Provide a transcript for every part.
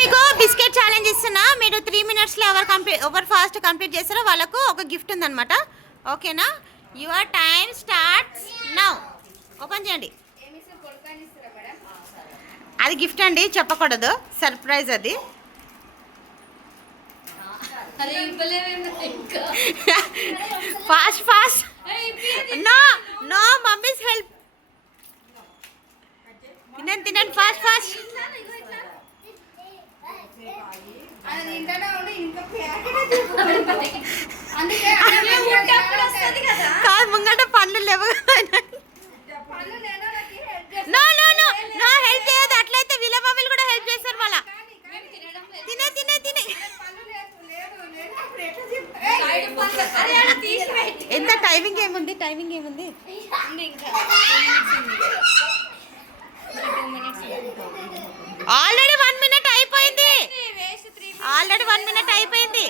మీకు biscuit challenge ఇస్తున్నా. మీరు 3 minutesలో ఎవరు ఫాస్ట్ కంప్లీట్ చేస్తారో వాళ్ళకు ఒక గిఫ్ట్ ఉందన్నమాట. ఓకేనా? Your time starts now. Open చేయండి. అది గిఫ్ట్ అండి, చెప్పకూడదు, సర్ప్రైజ్ అది. Fast fast. No no mummy's help. తినండి ఫాస్ట్ ఫాస్ట్. కాదు, ముంగట పనులు లేవు. No no no no help చేయదు. అట్లయితే వీళ్ళ మమ్మీలు కూడా హెల్ప్ చేస్తారు. మళ్ళా తినే తినే తినే. ఎంత టైమింగ్ ఏముంది? ఆల్రెడీ 1 minute అయిపోయింది.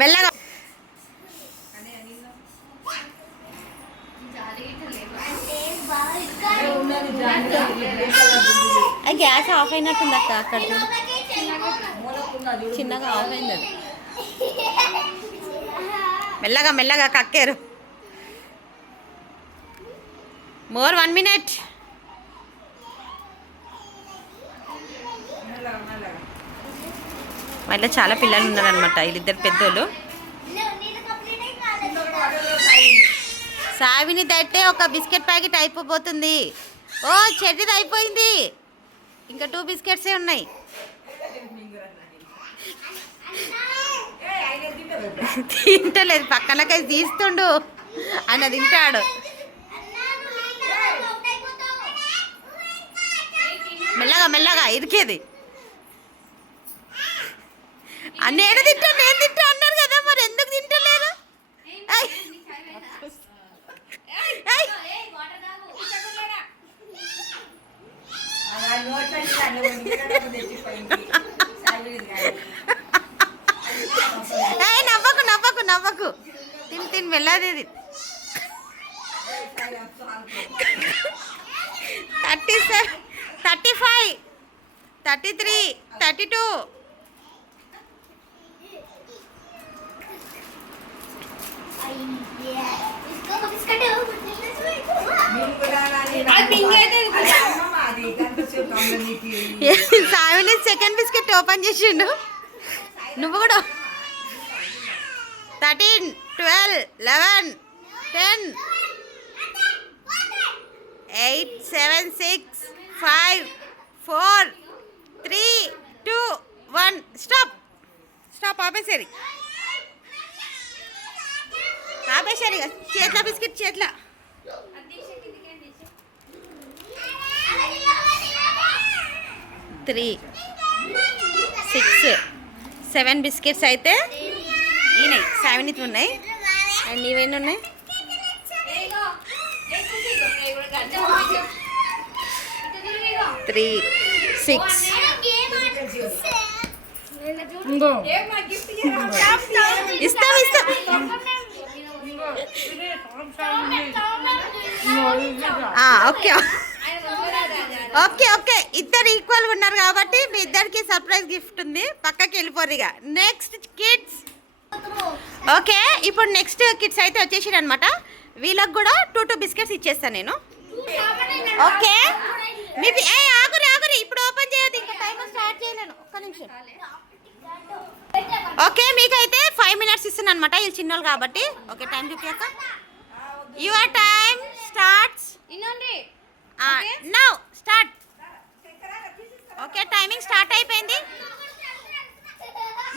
మెల్లగా. గ్యాస్ ఆఫ్ అయినట్టుంది అక్క. అక్కడ చిన్నగా ఆఫ్ అయింది అది. మెల్లగా కక్కారు. More 1 minute. మళ్ళీ చాలా పిల్లలు ఉన్నారనమాట. వీళ్ళిద్దరు పెద్దోళ్ళు. సావినిది అయితే ఒక బిస్కెట్ ప్యాకెట్ అయిపోతుంది. ఓ చెడ్డిది అయిపోయింది. ఇంకా 2 బిస్కెట్సే ఉన్నాయి. తింటలేదు, పక్కనకై తీస్తుండు. ఆయన తింటాడు. మెల్లగా ఇరికేది. నేను తింటా అన్నారు కదా, మరి ఎందుకు తింటలేరు? నవ్వకు. తిని వెళ్ళాది. 37, 35, 33, 32. సావిని సెకండ్ బిస్కెట్ ఓపెన్ చేసిండు. నువ్వు కూడా. 13, 12, 11, 10, 8, 7, 6, 5, 4, 3, 2, 1. స్టాప్. ఆపేసేది. చేతిలో బిస్కెట్ చేతిలో. 3, 6, 7 బిస్కెట్స్ అయితే ఈయనయి. 7 ఉన్నాయి. అండ్ ఇవన్నీ ఉన్నాయి. 3, 6. ఇస్తాం. ఓకే. ఇద్దరు ఈక్వల్గా ఉన్నారు కాబట్టి మీ ఇద్దరికి సర్ప్రైజ్ గిఫ్ట్ ఉంది. పక్కకి వెళ్ళిపోరు. ఇక నెక్స్ట్ కిడ్స్. ఓకే, ఇప్పుడు నెక్స్ట్ కిడ్స్ అయితే వచ్చేసారు అనమాట. వీళ్ళకి కూడా 2 బిస్కెట్స్ ఇచ్చేస్తాను నేను. ఓకే, మీ ఆగురి. ఇప్పుడు ఓపెన్ చేయదు. ఇంకా టైమర్ స్టార్ట్ చేయలేను. ఒక్క నిమిషం. ఓకే, మీకైతే 5 minutes ఇస్తున్నాను అనమాట. వీళ్ళు చిన్నోళ్ళు కాబట్టి. ఓకే, టైం చూపించాక. Your time starts now. Start. Okay, timing start అయిపోయింది.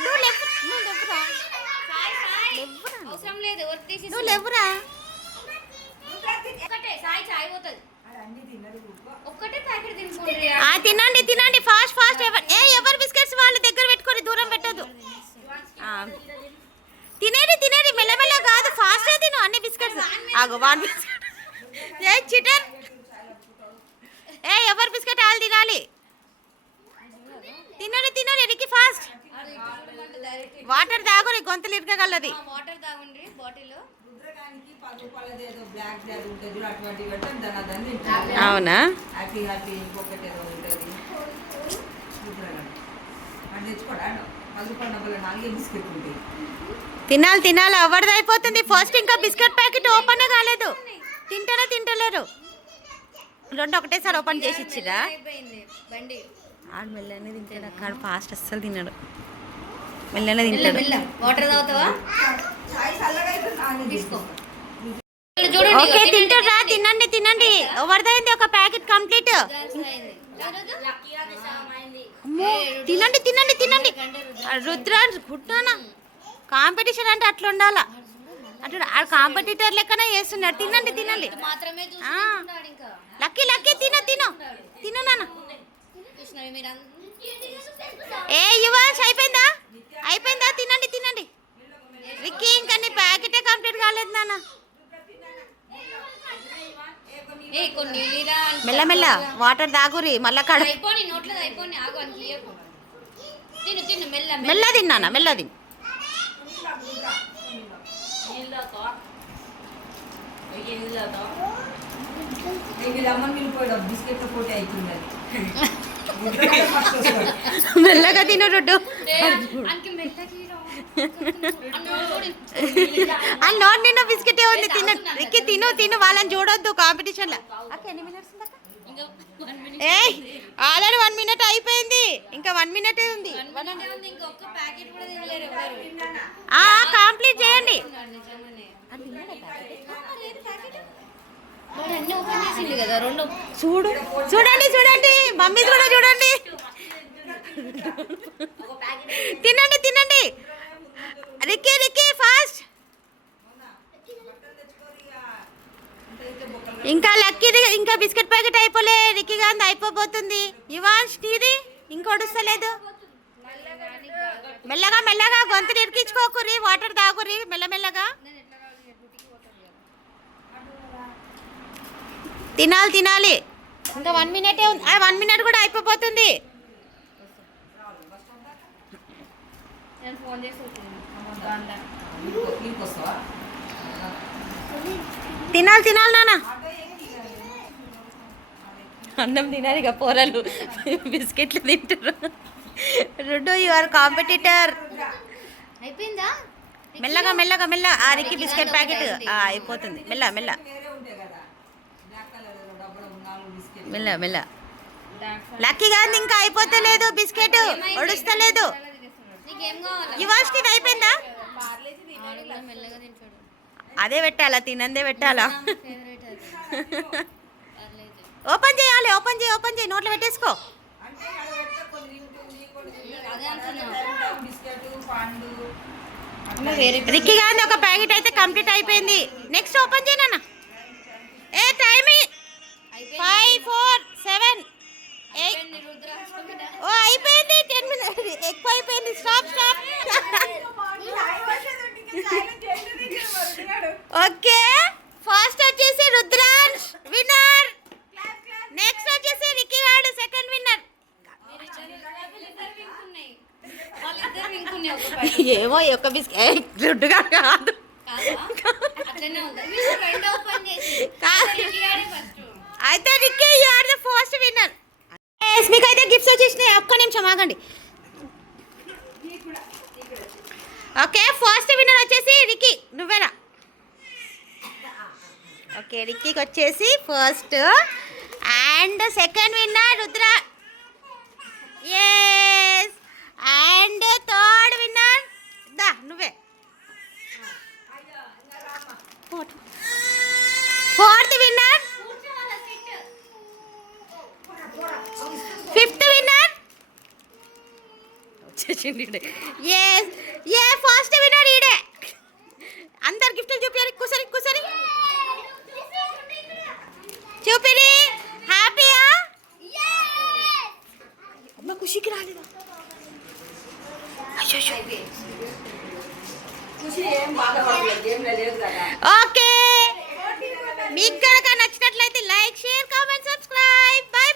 నువ్వు లేవురా. తినండి ఫాస్ట్. ఎవరు బిస్కెట్స్ వాళ్ళు దగ్గర పెట్టుకొని దూరం పెట్టదు. తినేది మెల్లమెల్ల కాదు, ఫాస్ట్ తిను అన్ని బిస్కెట్స్. ఆగో 1 బిస్కెట్. చిటర్. ఎవరు బిస్కెట్ వాళ్ళు తినాలి. తినండి ఎనికి ఫాస్ట్. వాటర్ తాగుని, గొంతులు ఇరగగలది. అవునా తినాలి తినాలి ఎవరిది అయిపోతుంది ఫస్ట్ ఇంకా బిస్కెట్ ప్యాకెట్ ఓపెన్ కాలేదు తింటలేరు రెండు ఒకటేసారి ఓపెన్ చేసి ఇచ్చిరా ఆడు మెల్లనే తింటాడు అక్కడ ఫాస్ట్ అస్సలు తిన్నాడు మెల్లనే తింటాడు వాటర్ తాగుతావా ఓకే తింటారా తినండి తినండి ఎవరిదైంది ఒక ప్యాకెట్ కంప్లీట్ తినండి తినండి తినండి రుద్ర గుడ్డానా కాంపిటీషన్ అంటే అట్లా ఉండాలా అట్లా ఆ కాంపిటీటర్ లెక్కనే చేస్తున్నాడు తినండి తినండి లక్కీ లక్కీ తిను నాన్న ఏ యువాష్ అయిపోయిందా తినండి తినండి విక్కీ ఇంకా నీ ప్యాకెటే కంప్లీట్ కాలేదు నాన్న మెల్లమెల్ల వాటర్ తాగురి మళ్ళా కడ మెల్ల తిన్నానా మెల్ల తిని మెల్లగా తిను రొడ్డు ఆ నోట్ నిన్న బిస్కెటే ఉంది తిను వాళ్ళని చూడొద్దు కాంపిటీషన్ లో ఏ ఆల్రెడీ 1 minute అయిపోయింది ఇంకా 1 minute ఉంది కంప్లీట్ చేయండి చూడండి మమ్మీ కూడా చూడండి తినండి రిక్కీ ఫాస్ట్ ఇంకా లక్కీది ఇంకా బిస్కెట్ ప్యాకెట్ అయిపోలే రిక్కీ గాంధీ అయిపోబోతుంది యువాన్స్ నీది ఇంకోటి వస్తలేదు మెల్లగా గొంతు నిరికించుకోకురి వాటర్ తాగురి మెల్లమెల్లగా తినాలి ఇంకా 1 minute ఉంది 1 minute కూడా అయిపోతుంది తినాలి నాన్న అన్నం తినాలి ఇక పోరలు బిస్కెట్లు తింటారు రుడ్డు యు ఆర్ కాంపిటీటర్ అయిపోయిందా మెల్లగా ఆ రిక్కి బిస్కెట్ ప్యాకెట్ అయిపోతుంది మెల్ల లక్కీ గాంధీ ఇంకా అయిపోతలేదు బిస్కెట్ ఒడుస్తలేదు యువాష్కి అయిపోయిందా అదే పెట్టాలా తినందే పెట్టాలా ఓపెన్ చేయి నోట్లో పెట్టేసుకో రిక్కీ గాంధీ ఒక ప్యాకెట్ అయితే కంప్లీట్ అయిపోయింది నెక్స్ట్ ఓపెన్ చేయనా ఏ టైం 5 4 7 8 ఓ అయిపోయింది 10 minutes ఎక్కువ అయిపోయింది స్టాప్ ఓకే ఫస్ట్ వచ్చేసి రుద్రాంశ్ విన్నర్ నెక్స్ట్ వచ్చేసి రిక్కీ గాడు సెకండ్ విన్నర్ ఏమో ఒక బిస్కెట్ రుడ్డుగా కాదు అయితే Ricky you are the first winner మీకు అయితే గిఫ్ట్స్ వచ్చేసినాయి ఒక్క నిమిషం ఆగండి ఓకే ఫస్ట్ విన్నర్ వచ్చేసి రిక్కీ నువ్వేనా ఓకే రిక్కీకి వచ్చేసి first and second winner Rudra S and third winner నువ్వే ఫోర్త్ విన్నర్ ఫిఫ్త్ విన్నర్ వచ్చేసింది ఏ ఫస్ట్ విన్నర్ ఈడే అందరు గిఫ్ట్లు చూపించాలి కూసరి చూపిరి హ్యాపీయా అమ్మ ఖుషికి రాలేదా ఓకే మీకు కనుక నచ్చినట్లయితే like share comment subscribe by